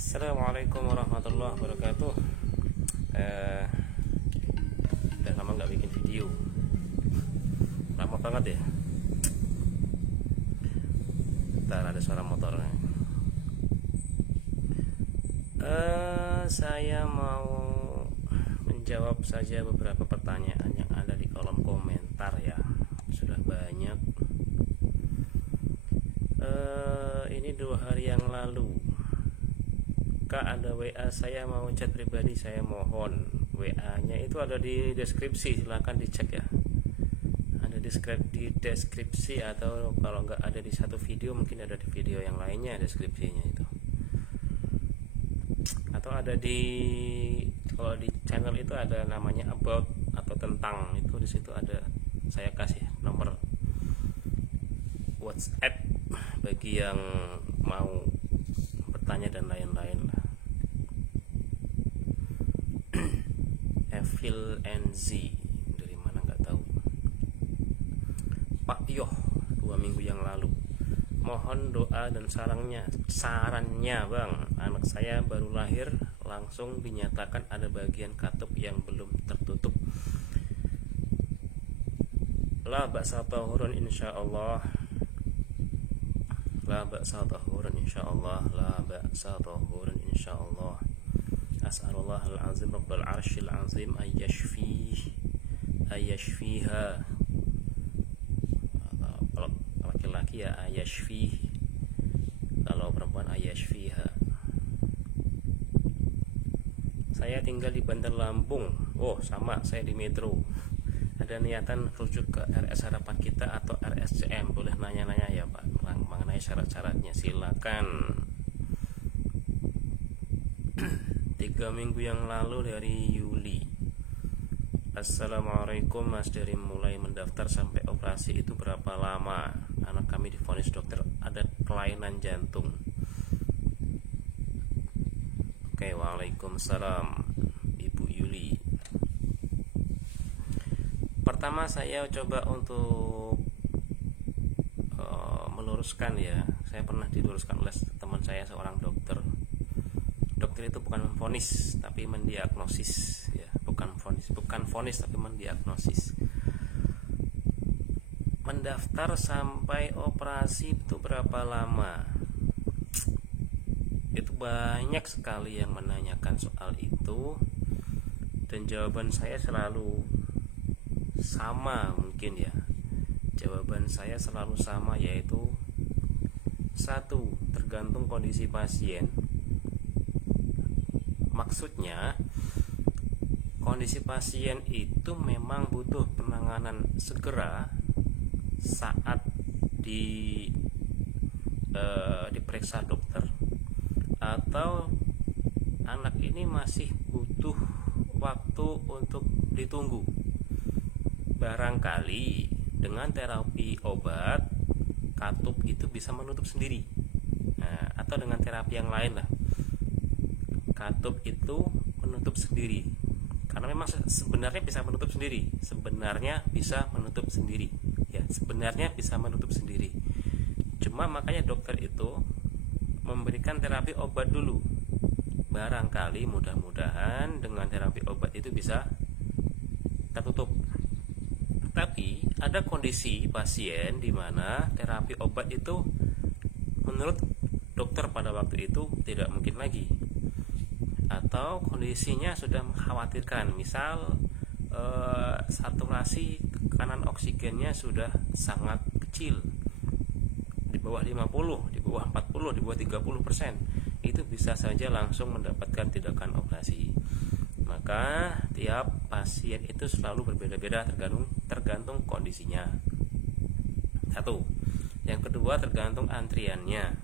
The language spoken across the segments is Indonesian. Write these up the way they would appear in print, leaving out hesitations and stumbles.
Assalamualaikum warahmatullahi wabarakatuh. Udah lama nggak bikin video, lama banget ya. Ntar ada suara motor. Saya mau menjawab saja beberapa pertanyaan yang ada di kolom komentar ya. Sudah banyak. Ini 2 hari yang lalu, Kak, ada WA saya mau chat pribadi, saya mohon. WA-nya itu ada di deskripsi, silahkan dicek ya. Ada di deskripsi, atau kalau nggak ada di satu video mungkin ada di video yang lainnya deskripsinya itu. Atau ada kalau di channel itu ada namanya about atau tentang, itu di situ ada, saya kasih nomor WhatsApp bagi yang mau bertanya dan lain-lain lah. Evil NZ dari mana nggak tahu. Pak Yoh 2 minggu yang lalu, mohon doa dan sarannya bang, anak saya baru lahir langsung dinyatakan ada bagian katup yang belum tertutup. La ba'sa tahurun insyaallah. La ba'sa tahurun insyaallah. La ba'sa tahurun insyaallah. As'alullah al-azim rabbal arshil azim ayashfiha. Kalau laki-laki ya ayashfih, kalau perempuan ayashfiha. Saya tinggal di Bandar Lampung. Oh sama, saya di Metro. Ada niatan rujuk ke RS Harapan Kita atau RSCM, boleh nanya-nanya ya Pak mengenai syarat-syaratnya, silakan. 3 minggu yang lalu dari Yuli. Assalamualaikum Mas, dari mulai mendaftar sampai operasi itu berapa lama? Anak kami divonis dokter ada kelainan jantung. Oke, waalaikumsalam Ibu Yuli. Pertama saya coba untuk meluruskan ya. Saya pernah diluruskan oleh teman saya, seorang dokter. Dokter itu bukan memvonis tapi mendiagnosis ya, bukan vonis tapi mendiagnosis. Mendaftar sampai operasi itu berapa lama? Itu banyak sekali yang menanyakan soal itu, dan jawaban saya selalu sama mungkin ya. Jawaban saya selalu sama, yaitu 1, tergantung kondisi pasien. Maksudnya kondisi pasien itu memang butuh penanganan segera saat diperiksa dokter, atau anak ini masih butuh waktu untuk ditunggu. Barangkali dengan terapi obat katup itu bisa menutup sendiri, atau dengan terapi yang lain lah, katup itu menutup sendiri. Karena memang sebenarnya bisa menutup sendiri, ya, sebenarnya bisa menutup sendiri. Cuma makanya dokter itu memberikan terapi obat dulu. Barangkali mudah-mudahan dengan terapi obat itu bisa tertutup. Tapi ada kondisi pasien di mana terapi obat itu menurut dokter pada waktu itu tidak mungkin lagi, atau kondisinya sudah mengkhawatirkan. Misal saturasi tekanan oksigennya sudah sangat kecil, di bawah 50, di bawah 40, di bawah 30%. Itu bisa saja langsung mendapatkan tindakan operasi. Maka tiap pasien itu selalu berbeda-beda, tergantung kondisinya. 1. Yang kedua, tergantung antriannya.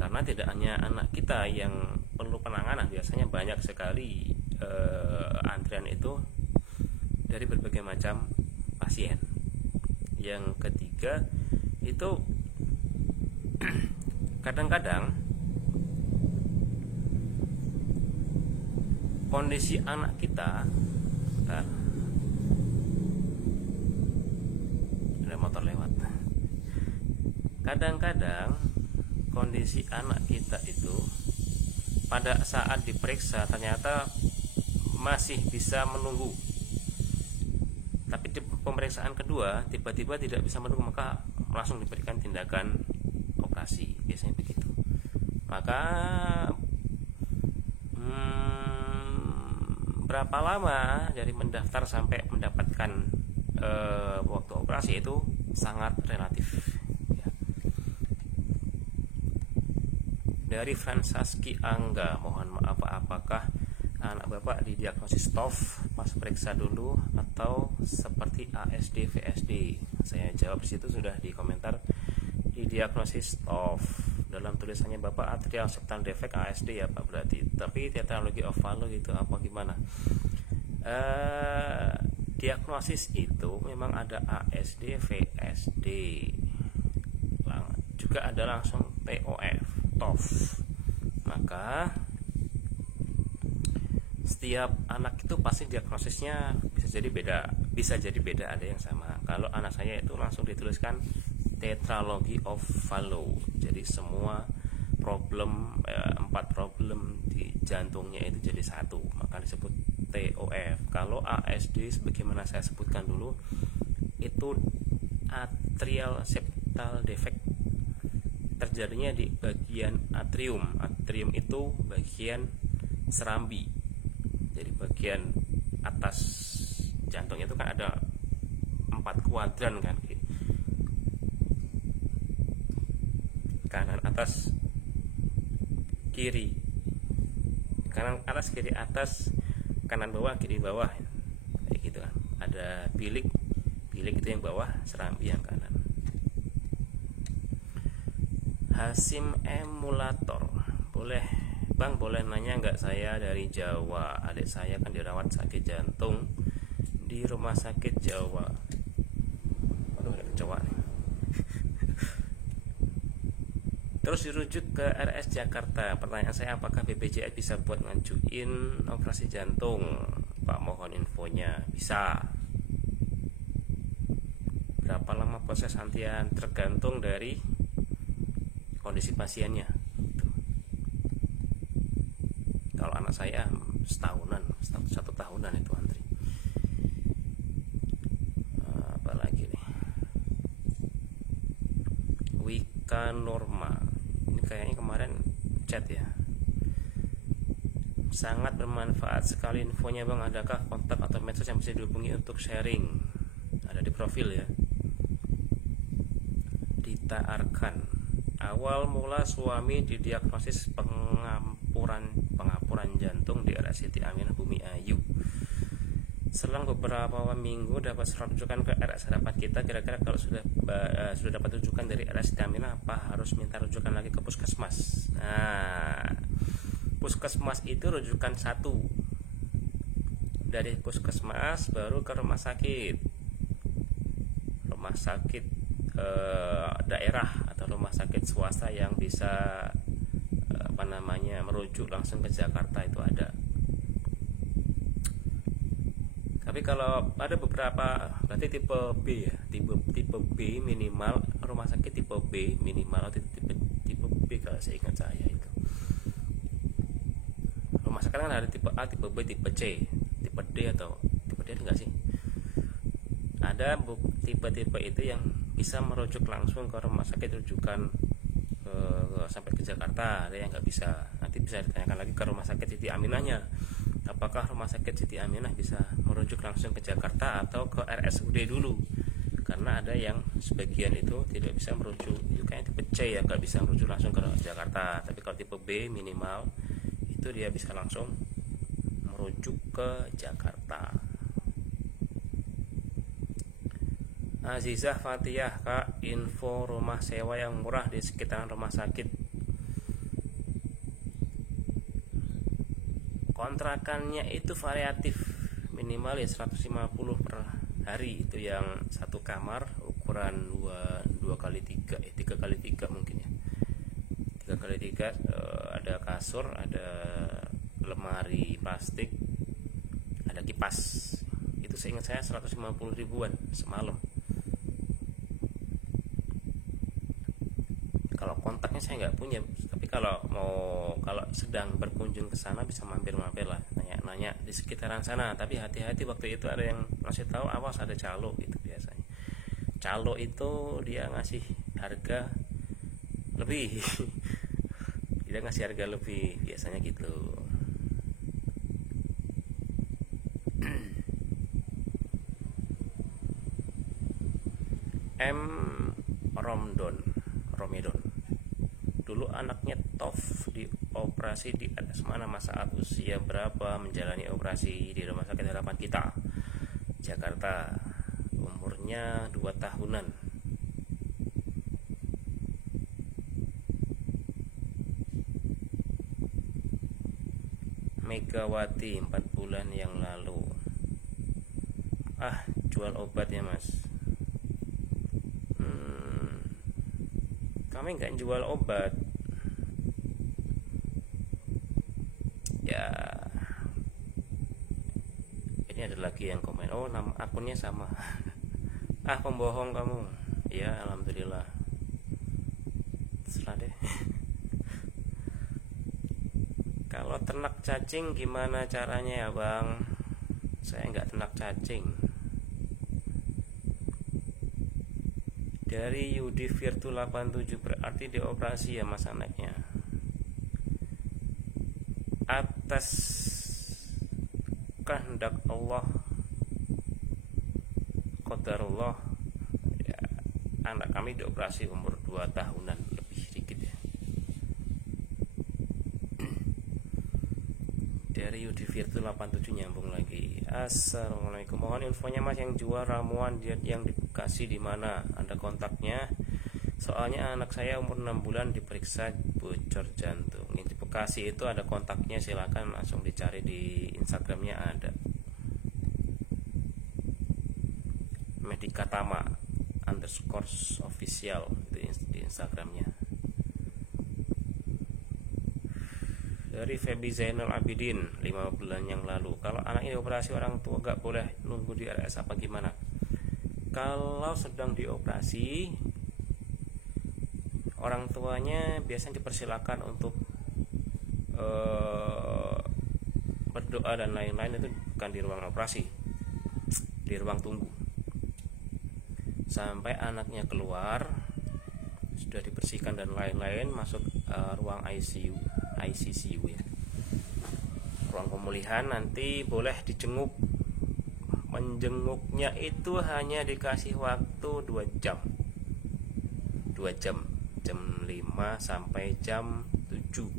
Karena tidak hanya anak kita yang perlu penanganan, biasanya banyak sekali antrian itu dari berbagai macam pasien. Yang ketiga itu kadang-kadang kondisi anak kita, ada motor lewat. Kadang-kadang kondisi anak kita itu pada saat diperiksa ternyata masih bisa menunggu, tapi di pemeriksaan kedua tiba-tiba tidak bisa menunggu, maka langsung diberikan tindakan operasi, biasanya begitu. Maka berapa lama dari mendaftar sampai mendapatkan waktu operasi itu sangat relatif ya. Dari Fransaski Angga, mohon maaf apakah anak bapak didiagnosis TOF pas periksa dulu atau seperti ASD VSD? Saya jawab di situ sudah di komentar, didiagnosis TOF. Dalam tulisannya bapak atrial septal defect ASD ya pak berarti, tapi tetralogy of Fallot itu apa gimana? Diagnosis itu memang ada ASD VSD, juga ada langsung TOF. Maka setiap anak itu pasti diagnosisnya bisa jadi beda, ada yang sama. Kalau anak saya itu langsung dituliskan tetralogy of Fallot, jadi semua problem 4 problem di jantungnya itu jadi satu, maka disebut TOF. Kalau ASD sebagaimana saya sebutkan dulu itu atrial septal defect, terjadinya di bagian atrium. Atrium itu bagian serambi, jadi bagian atas jantung itu kan ada 4 kuadran kan, kanan atas kiri, kanan atas kiri atas, kanan bawah kiri bawah, kayak gitu kan. Ada bilik itu yang bawah, serambi yang kanan. Hasim emulator, boleh bang, boleh nanya nggak? Saya dari Jawa, adik saya kan dirawat sakit jantung di rumah sakit Jawa. Aduh, ada Jawa nih. Terus dirujuk ke RS Jakarta. Pertanyaan saya, apakah BPJS bisa buat ngajuin operasi jantung? Pak, mohon infonya. Bisa. Berapa lama proses antrian? Tergantung dari kondisi pasiennya. Kalau anak saya setahunan, 1 tahunan itu antri. Apalagi nih, Wika Norma, ini kayaknya kemarin chat ya. Sangat bermanfaat sekali infonya bang, adakah kontak atau medsos yang bisa dihubungi untuk sharing? Ada di profil ya. Dita Arkan, awal mula suami didiagnosis pengapuran jantung di RSCT Aminah Bumi Ayu. Selang beberapa minggu dapat surat rujukan ke RS Harapan Kita. Kira-kira kalau sudah dapat rujukan dari RSCT Aminah, apa harus minta rujukan lagi ke puskesmas? Nah, puskesmas itu rujukan 1. Dari puskesmas baru ke rumah sakit daerah atau rumah sakit swasta yang bisa merujuk langsung ke Jakarta, itu ada. Tapi kalau ada beberapa, berarti tipe B ya, tipe B minimal, rumah sakit tipe B minimal atau tipe B kalau saya ingat saya itu. Rumah sakit kan ada tipe A, tipe B, tipe C, tipe D atau tipe D enggak sih? Ada tipe-tipe itu yang bisa merujuk langsung ke rumah sakit rujukan sampai ke Jakarta, ada yang nggak bisa. Nanti bisa ditanyakan lagi ke rumah sakit Siti Aminahnya, apakah rumah sakit Siti Aminah bisa merujuk langsung ke Jakarta atau ke RSUD dulu, karena ada yang sebagian itu tidak bisa merujuk, itu kayaknya tipe C ya, nggak bisa merujuk langsung ke Jakarta. Tapi kalau tipe B minimal itu dia bisa langsung merujuk ke Jakarta. Azizah Fatihah, Kak, info rumah sewa yang murah di sekitaran rumah sakit. Kontrakannya itu variatif, minimal ya 150 per hari, itu yang 1 kamar ukuran 2x3, 3x3 mungkin ya, 3x3, ada kasur, ada lemari plastik, ada kipas. Itu seingat saya 150 ribuan semalam. Kalau kontaknya saya nggak punya, tapi kalau sedang berkunjung ke sana bisa mampir-mampir lah, nanya-nanya di sekitaran sana. Tapi hati-hati, waktu itu ada yang ngasih tahu awas ada calo gitu. Biasanya calo itu dia ngasih harga lebih dia ngasih harga lebih biasanya gitu. M. Romedon, dulu anaknya TOF dioperasi di atas mana, saat usia berapa menjalani operasi di Rumah Sakit Harapan Kita, Jakarta, umurnya 2 tahunan. Megawati, 4 bulan yang lalu. Jual obat ya mas? Kami nggak jual obat ya. Ini ada lagi yang komen, nama akunnya sama. Pembohong kamu. Ya alhamdulillah, terserah deh. Kalau ternak cacing gimana caranya ya bang? Saya nggak ternak cacing. Dari Yudi Virtu 87, berarti dioperasi ya mas anaknya. Atas kehendak Allah, qadarullah ya, anak kami dioperasi umur 2 tahunan lebih dikit ya. Dari Yudi Virtu 87 nyambung lagi. Assalamualaikum, mohon infonya mas yang jual ramuan diet yang di Bekasi di mana, ada kontaknya? Soalnya anak saya umur 6 bulan diperiksa bocor jantung. Ini di Bekasi itu ada kontaknya, silakan langsung dicari di Instagramnya, ada Medikatama _official di Instagramnya. Dari Febi Zainal Abidin, 5 bulan yang lalu, kalau anak ini operasi orang tua gak boleh nunggu di RS apa gimana? Kalau sedang dioperasi, orang tuanya biasanya dipersilakan untuk berdoa dan lain-lain, itu bukan di ruang operasi, di ruang tunggu sampai anaknya keluar, sudah dibersihkan dan lain-lain, masuk ruang ICCU ya, ruang pemulihan. Nanti boleh dijenguk. Menjenguknya itu hanya dikasih waktu 2 jam, jam 5 sampai jam 7,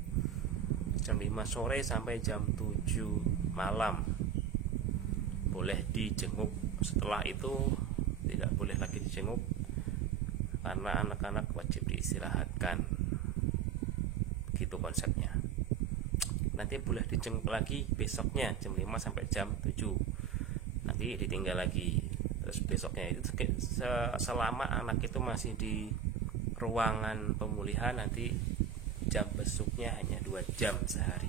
jam 5 sore sampai jam 7 malam boleh dijenguk. Setelah itu tidak boleh lagi dijenguk, karena anak-anak wajib diistirahatkan, gitu konsepnya. Nanti boleh dijenguk lagi besoknya jam 5 sampai jam 7, nanti ditinggal lagi. Terus besoknya itu selama anak itu masih di ruangan pemulihan, nanti jam besuknya hanya 2 jam sehari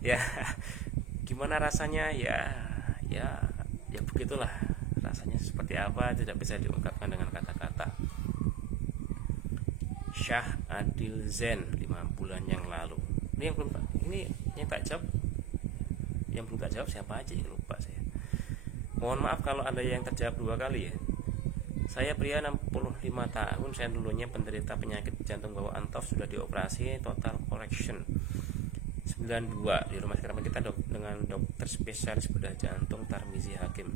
ya. Gimana rasanya ya begitulah rasanya, seperti apa tidak bisa diungkapkan dengan kata-kata. Syah Adil Zen, 5 bulan yang lalu. Ini yang tak jawab, yang belum tak jawab siapa aja, lupa saya. Mohon maaf kalau ada yang terjawab 2 kali ya. Saya pria 65 tahun, saya dulunya penderita penyakit jantung bawaan TOF, sudah dioperasi total correction 92 di rumah sakit kita dengan dokter spesialis bedah jantung Tarmizi Hakim.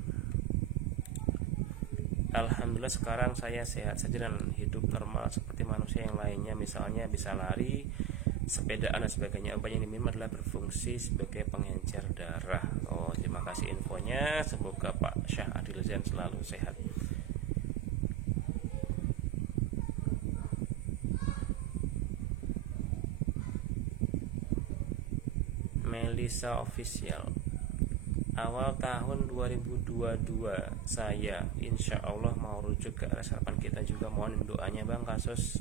Alhamdulillah sekarang saya sehat saja dan hidup normal seperti manusia yang lainnya, misalnya bisa lari, sepedaan dan sebagainya. Obat yang diminum adalah berfungsi sebagai pengencer darah. Terima kasih infonya, semoga Pak Syah Adil Zain selalu sehat. Melisa Official, awal tahun 2022 saya insya Allah mau rujuk ke RS Harapan Kita juga. Mohon doanya bang, kasus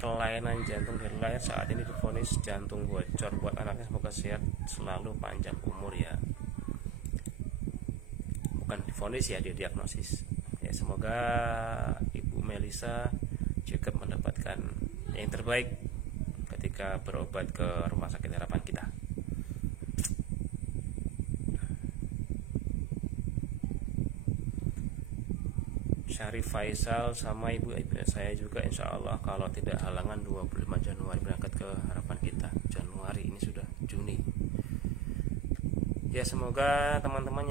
kelainan jantung dari lahir, saat ini divonis jantung bocor buat anaknya, semoga sehat selalu, panjang umur ya. Bukan divonis ya, dia diagnosis ya. Semoga Ibu Melisa juga mendapatkan yang terbaik ketika berobat ke rumah sakit harapan kita. Syarif Faisal sama ibu saya juga insya Allah kalau tidak halangan 25 Januari berangkat ke harapan kita. Januari ini sudah Juni. Ya semoga teman-teman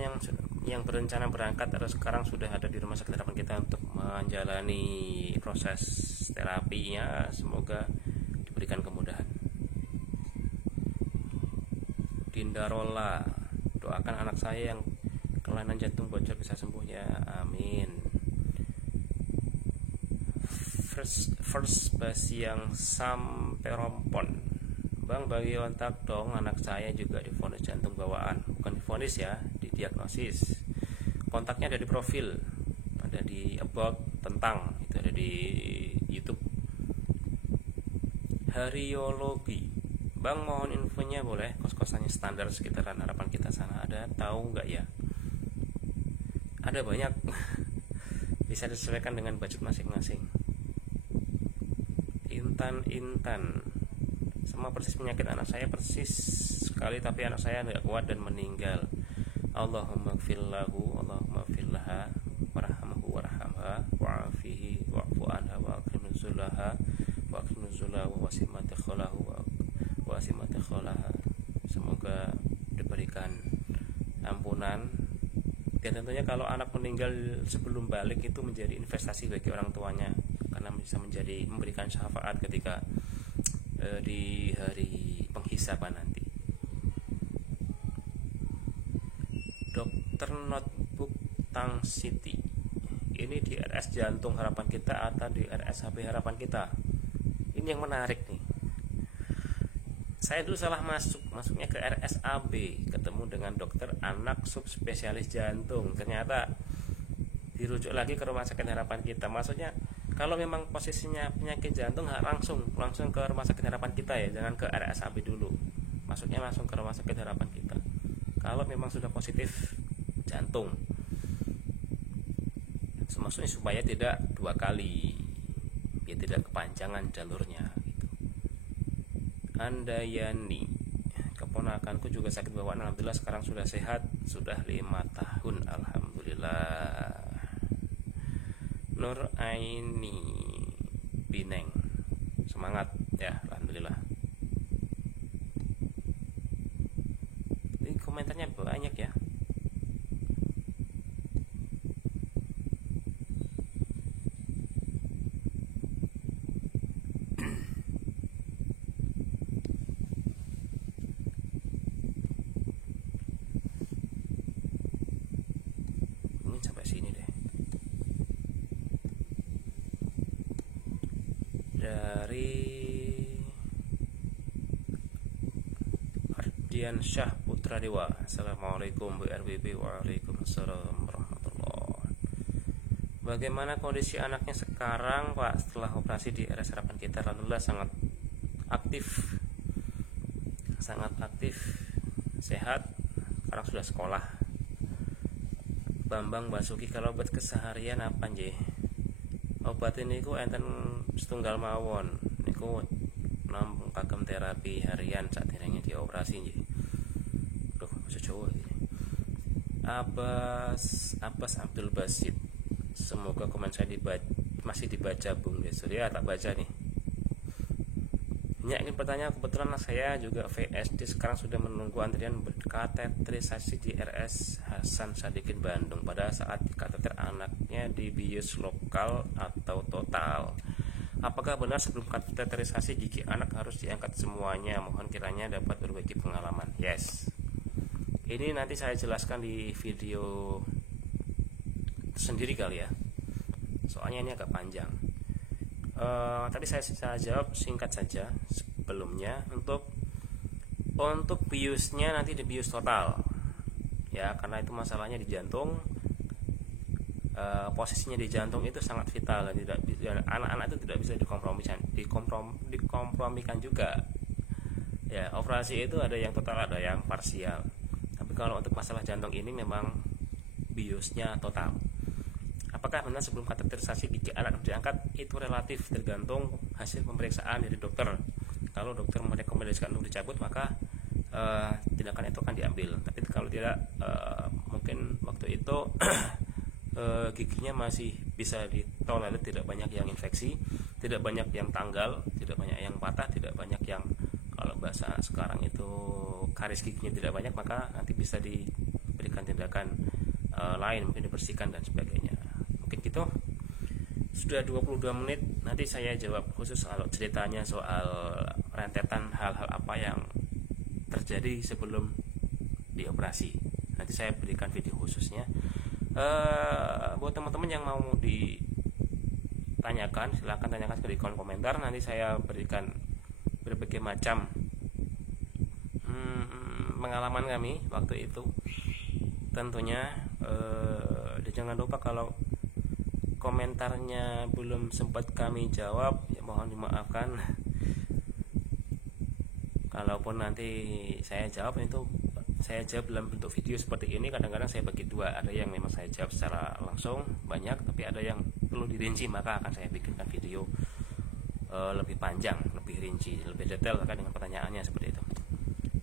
yang berencana berangkat atau sekarang sudah ada di rumah sakit harapan kita untuk menjalani proses terapinya, semoga diberikan kemudahan. Dinda Rola, doakan anak saya yang kelainan jantung bocor bisa sembuh ya, amin. First Basiang Samperompon, Bang bagi kontak dong, anak saya juga divonis jantung bawaan. Bukan divonis ya, didiagnosis. Kontaknya ada di profil, ada di about tentang, itu ada di YouTube. Hariologi, Bang mohon infonya boleh, kos-kosannya standar sekitaran harapan kita sana ada, tahu nggak ya? Ada banyak, bisa disesuaikan dengan budget masing-masing. Intan sama persis penyakit anak saya persis sekali, tapi anak saya tidak kuat dan meninggal. Allahumma gfirlahu, Allahumma gfirlaha, warhamhu warhamha, wa'afihi wa'fu anha, wa'akrim nuzulaha, wa'akrim nuzulahu, wa'asimatikholahu. Semoga diberikan ampunan. Dan tentunya kalau anak meninggal sebelum balik itu menjadi investasi bagi orang tuanya, karena bisa memberikan syafaat ketika di hari penghisaban nanti. Dokter Notebook Tang City, ini di RS Jantung Harapan Kita atau di RSHB Harapan Kita? Ini yang menarik nih. Saya dulu salah masuknya ke RSAB, ketemu dengan dokter anak subspesialis jantung, ternyata dirujuk lagi ke rumah sakit harapan kita. Maksudnya kalau memang posisinya penyakit jantung langsung ke rumah sakit harapan kita ya, jangan ke RSAB dulu. Maksudnya langsung ke rumah sakit harapan kita kalau memang sudah positif jantung. Maksudnya supaya tidak 2 kali, ya tidak kepanjangan jalurnya gitu. Andayani, keponakanku juga sakit bawaan, alhamdulillah sekarang sudah sehat, sudah 5 tahun, alhamdulillah. Nur Aini Bineng, semangat ya, alhamdulillah. Ini komentarnya banyak ya. Mungkin sampai sini deh. Dari Ardian Syah Putra Dewa, assalamualaikum Bu RBB. Waalaikumsalam warahmatullahi. Bagaimana kondisi anaknya sekarang Pak setelah operasi di RS Harapan Kita? Alhamdulillah sangat aktif, sehat, sekarang sudah sekolah. Bambang Basuki, kalau obat keseharian apa nggih? Obat ini ku enten setunggal mawon niku namung kagem terapi harian saat derenge dioperasi nggih. Duh, bahasa Jawa iki. Abbas Abdul Basit. Semoga komen saya masih dibaca Bung Desur ya, tak baca nih. Ini pertanyaan, kebetulan saya juga VSD sekarang sudah menunggu antrian kateterisasi di RS Hasan Sadikin Bandung. Pada saat kateter anaknya di bius lokal atau total. Apakah benar sebelum kateterisasi gigi anak harus diangkat semuanya? Mohon kiranya dapat berbagi pengalaman. Yes. Ini nanti saya jelaskan di video sendiri kali ya. Soalnya ini agak panjang. Tadi saya jawab singkat saja sebelumnya. Untuk biusnya nanti di bius total ya, karena itu masalahnya di jantung. Posisinya di jantung itu sangat vital dan anak-anak itu tidak bisa dikompromikan juga ya. Operasi itu ada yang total, ada yang parsial, tapi kalau untuk masalah jantung ini memang biusnya total. apakah benar sebelum kateterisasi gigi anak diangkat? Itu relatif tergantung hasil pemeriksaan dari dokter. Kalau dokter merekomendasikan untuk dicabut, maka tindakan itu akan diambil. Tapi kalau tidak, mungkin waktu itu giginya masih bisa ditolerir, tidak banyak yang infeksi, tidak banyak yang tanggal, tidak banyak yang patah, tidak banyak yang, kalau bahasa sekarang itu karis giginya tidak banyak, maka nanti bisa diberikan tindakan lain, mungkin dibersihkan dan sebagainya. Mungkin gitu. Sudah 22 menit. Nanti saya jawab khusus kalau ceritanya soal rentetan hal-hal apa yang terjadi sebelum dioperasi. Nanti saya berikan video khususnya. Buat teman-teman yang mau ditanyakan, silahkan tanyakan di kolom komentar. Nanti saya berikan berbagai macam pengalaman kami waktu itu. Tentunya dan jangan lupa kalau komentarnya belum sempat kami jawab, ya mohon dimaafkan. Kalaupun nanti saya jawab, itu saya jawab dalam bentuk video seperti ini. Kadang-kadang saya bagi dua, ada yang memang saya jawab secara langsung banyak, tapi ada yang perlu dirinci, maka akan saya bikinkan video lebih panjang, lebih rinci, lebih detail terkait dengan pertanyaannya seperti itu.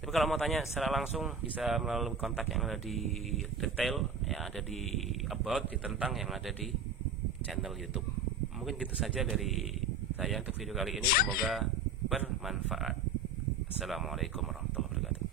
Tapi kalau mau tanya secara langsung, bisa melalui kontak yang ada di detail, yang ada di about, di tentang yang ada di channel YouTube. Mungkin gitu saja dari saya untuk video kali ini, semoga bermanfaat. Assalamualaikum warahmatullahi wabarakatuh.